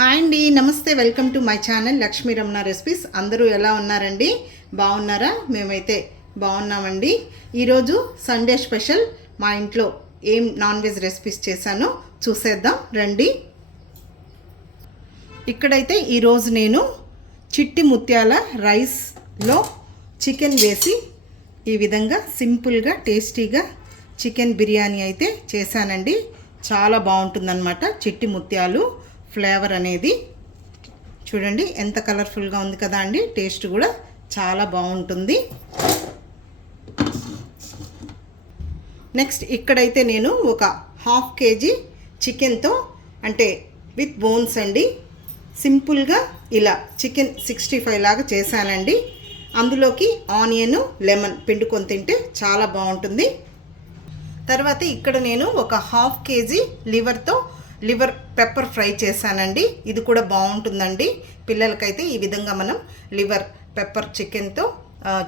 Hi అండి, నమస్తే. Welcome to my channel Lakshmi Ramana recipes. అందరూ ఎలా ఉన్నారండి? బాగున్నారా? మేమైతే బాగున్నామండి. ఈరోజు సండే స్పెషల్ మా ఇంట్లో ఏం నాన్ వెజ్ రెసిపీస్ చేశానో చూసేద్దాం రండి. ఇక్కడైతే ఈరోజు నేను చిట్టి ముత్యాల రైస్లో చికెన్ వేసి ఈ విధంగా సింపుల్గా టేస్టీగా చికెన్ బిర్యానీ అయితే చేశానండి. చాలా బాగుంటుందన్నమాట. చిట్టి ముత్యాలు ఫ్లేవర్ అనేది చూడండి ఎంత కలర్ఫుల్గా ఉంది కదా అండి. టేస్ట్ కూడా చాలా బాగుంటుంది. నెక్స్ట్ ఇక్కడైతే నేను ఒక హాఫ్ కేజీ చికెన్తో అంటే విత్ బోన్స్ అండి సింపుల్గా ఇలా చికెన్ 65 లాగా చేశానండి. అందులోకి ఆనియన్ లెమన్ పిండుకొని తింటే చాలా బాగుంటుంది. తర్వాత ఇక్కడ నేను ఒక half KG liver pepper fry చేశానండి. ఇది కూడా బాగుంటుందండి. పిల్లలకైతే ఈ విధంగా మనం లివర్ పెప్పర్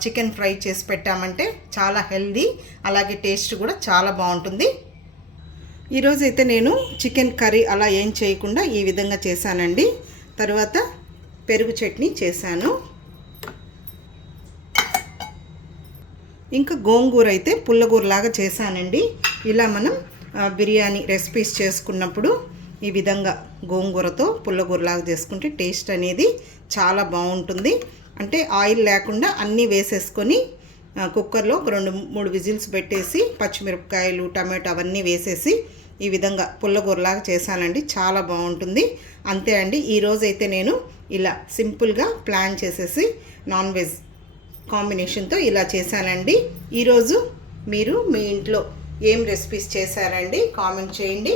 చికెన్ ఫ్రై చేసి పెట్టామంటే చాలా హెల్దీ, అలాగే టేస్ట్ కూడా చాలా బాగుంటుంది. ఈరోజు అయితే నేను చికెన్ కర్రీ అలా ఏం చేయకుండా ఈ విధంగా చేశానండి. తర్వాత పెరుగు చట్నీ చేశాను. ఇంకా గోంగూర అయితే పుల్లగూరలాగా చేశానండి. ఇలా మనం బిర్యానీ రెసిపీస్ చేసుకున్నప్పుడు ఈ విధంగా గోంగూరతో పుల్లగూరలాగా చేసుకుంటే టేస్ట్ అనేది చాలా బాగుంటుంది. అంటే ఆయిల్ లేకుండా అన్నీ వేసేసుకొని కుక్కర్లో ఒక 2-3 విజిల్స్ పెట్టేసి పచ్చిమిరపకాయలు టమాటో అవన్నీ వేసేసి ఈ విధంగా పుల్లగూరలాగా చేశానండి. చాలా బాగుంటుంది. అంతే అండి. ఈరోజైతే నేను ఇలా సింపుల్గా ప్లాన్ చేసేసి నాన్ వెజ్ కాంబినేషన్తో ఇలా చేశానండి. ఈరోజు మీరు మీ ఇంట్లో ఏం రెసిపీస్ చేశారండి కామెంట్ చేయండి.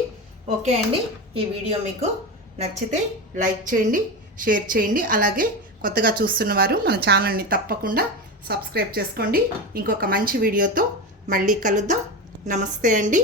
ఓకే అండి. ఈ వీడియో మీకు నచ్చితే లైక్ చేయండి, షేర్ చేయండి. అలాగే కొత్తగా చూస్తున్నవారు మన ఛానల్ని తప్పకుండా సబ్స్క్రైబ్ చేసుకోండి. ఇంకొక మంచి వీడియోతో మళ్ళీ కలుద్దాం. నమస్తే అండి.